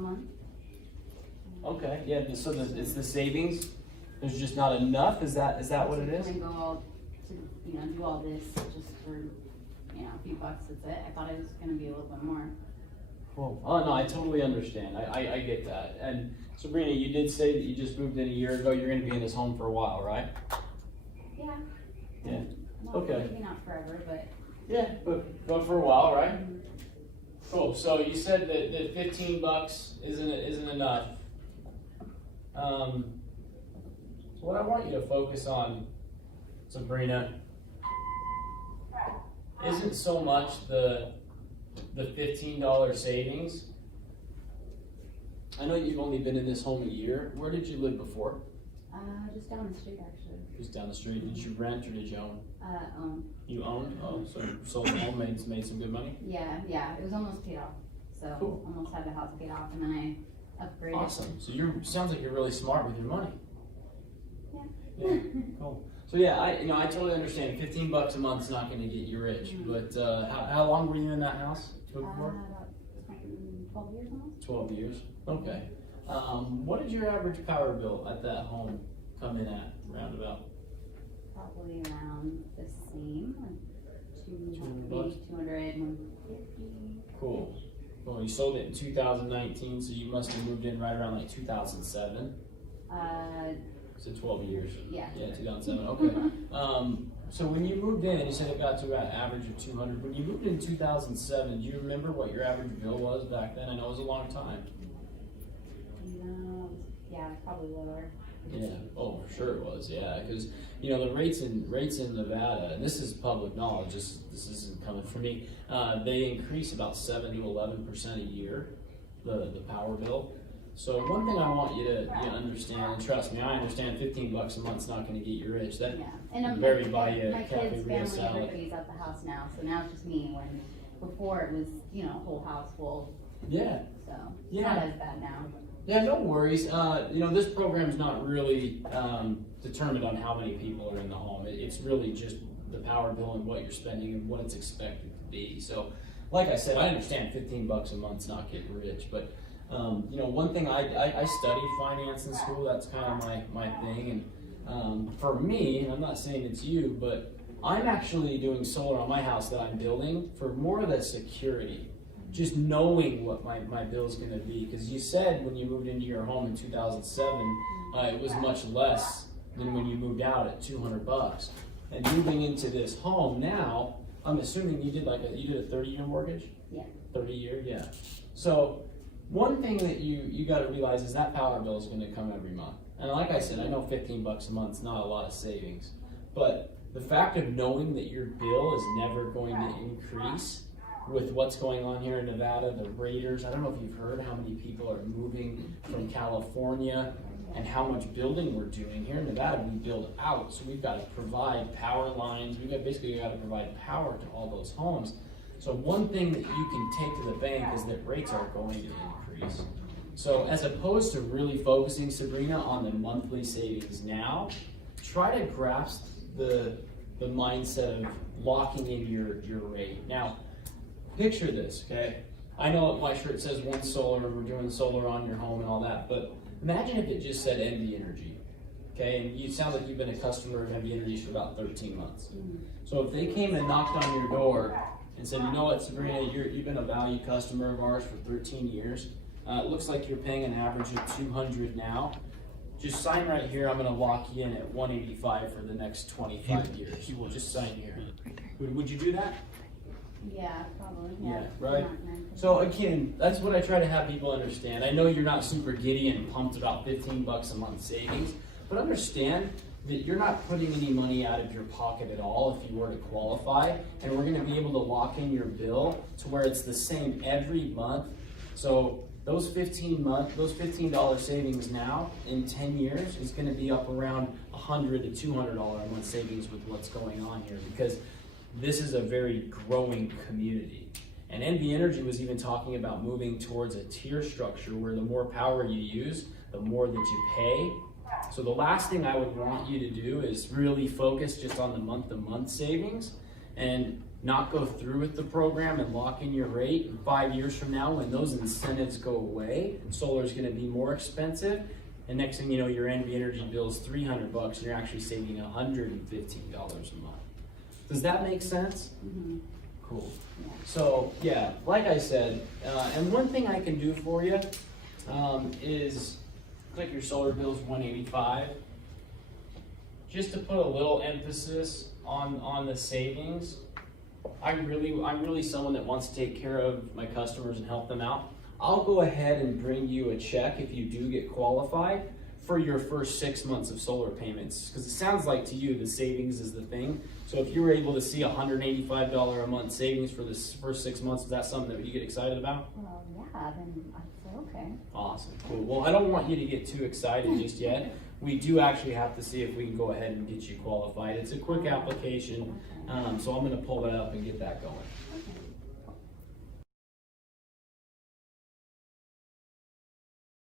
month. Okay, yeah, so it's the savings, there's just not enough, is that what it is? To go all to, do all this just for, a few bucks, that's it. I thought it was gonna be a little bit more. Cool. Oh, no, I totally understand, I get that. And Sabrina, you did say that you just moved in a year ago, you're gonna be in this home for a while, right? Yeah. Yeah, Not, okay. maybe not forever, but. Yeah, but for a while, right? Cool, so you said that 15 bucks isn't enough. So what I want you to focus on, Sabrina, isn't so much the $15 savings. I know you've only been in this home a year. Where did you live before? Just down the street, actually. Just down the street. Did you rent or did you own? Own. You owned? Oh, so sold the home, made some good money? Yeah, it was almost paid off. So Cool. almost had the house paid off, and then I upgraded. Awesome. So sounds like you're really smart with your money. Yeah. Yeah, cool. So yeah, I totally understand. 15 bucks a month is not going to get you rich. But how long were you in that house before? About 12 years almost. 12 years. Okay. What did your average power bill at that home come in at, roundabout? Probably around the same, like 200 bucks? 200, 150. Cool. Well, you sold it in 2019, so you must have moved in right around like 2007. So 12 years. Yeah. Yeah, 2007. Okay. So when you moved in, you said it got to about an average of 200. When you moved in 2007, do you remember what your average bill was back then? I know it was a long time. No, yeah, probably lower. Yeah. Oh, for sure it was. Yeah, because the rates in Nevada, and this is public knowledge. This isn't coming from me. They increase about 7 to 11% a year, the power bill. So one thing I want you to understand, and trust me, I understand 15 bucks a month's not going to get you rich. That vary by a my Cafe kids, Rio family, salad. everybody's at the house now, so now it's just me. When before it was, whole house full. Yeah. So it's Yeah. not as bad now. Yeah, no worries. This program's not really determined on how many people are in the home. It's really just the power bill and what you're spending and what it's expected to be. So, like I said, I understand 15 bucks a month's not getting rich, but one thing I studied finance in school. That's kind of my thing, and for me, and I'm not saying it's you, but I'm actually doing solar on my house that I'm building for more of the security. Just knowing what my bill's going to be, because you said when you moved into your home in 2007, it was much less than when you moved out at 200 bucks. And moving into this home now, I'm assuming you did a 30-year mortgage? Yeah. 30-year, yeah. So one thing that you got to realize is that power bill is going to come every month. And like I said, I know 15 bucks a month is not a lot of savings, but the fact of knowing that your bill is never going to increase with what's going on here in Nevada, the Raiders. I don't know if you've heard how many people are moving from California and how much building we're doing. Here in Nevada, we build out, so we've got to provide power lines. Basically got to provide power to all those homes. So one thing that you can take to the bank is that rates are going to increase. So as opposed to really focusing, Sabrina, on the monthly savings now, try to grasp the mindset of locking in your rate. Now, picture this, okay? I know my shirt says One Solar, we're doing solar on your home and all that, but imagine if it just said NV Energy, okay? And you sound like you've been a customer of NV Energy for about 13 months. So if they came and knocked on your door and said, you know what, Sabrina, you've been a value customer of ours for 13 years. It looks like you're paying an average of $200 now. Just sign right here. I'm going to lock you in at $185 for the next 25 years. You will just sign here. Would you do that? Yeah, probably. Yeah, right? So again, that's what I try to have people understand. I know you're not super giddy and pumped about 15 bucks a month savings, but understand that you're not putting any money out of your pocket at all if you were to qualify, and we're going to be able to lock in your bill to where it's the same every month. So those $15 savings now in 10 years is going to be up around $100 to $200 a month savings with what's going on here, because this is a very growing community. And NV Energy was even talking about moving towards a tier structure where the more power you use, the more that you pay. So the last thing I would want you to do is really focus just on the month-to-month savings and not go through with the program and lock in your rate. And 5 years from now, when those incentives go away and solar is going to be more expensive, and next thing you know, your NV Energy bill is $300 and you're actually saving $115 a month. Does that make sense? Mm-hmm. Cool. Yeah. So yeah, like I said, and one thing I can do for you is, like your solar bill is $185. Just to put a little emphasis on the savings. I'm really someone that wants to take care of my customers and help them out. I'll go ahead and bring you a check if you do get qualified for your first 6 months of solar payments, because it sounds like to you the savings is the thing. So if you were able to see $185 a month savings for this first 6 months, is that something that you get excited about? Well, yeah, then I'd say okay. Awesome, cool. Well, I don't want you to get too excited just yet. We do actually have to see if we can go ahead and get you qualified. It's a quick application, so I'm going to pull that up and get that going. Okay.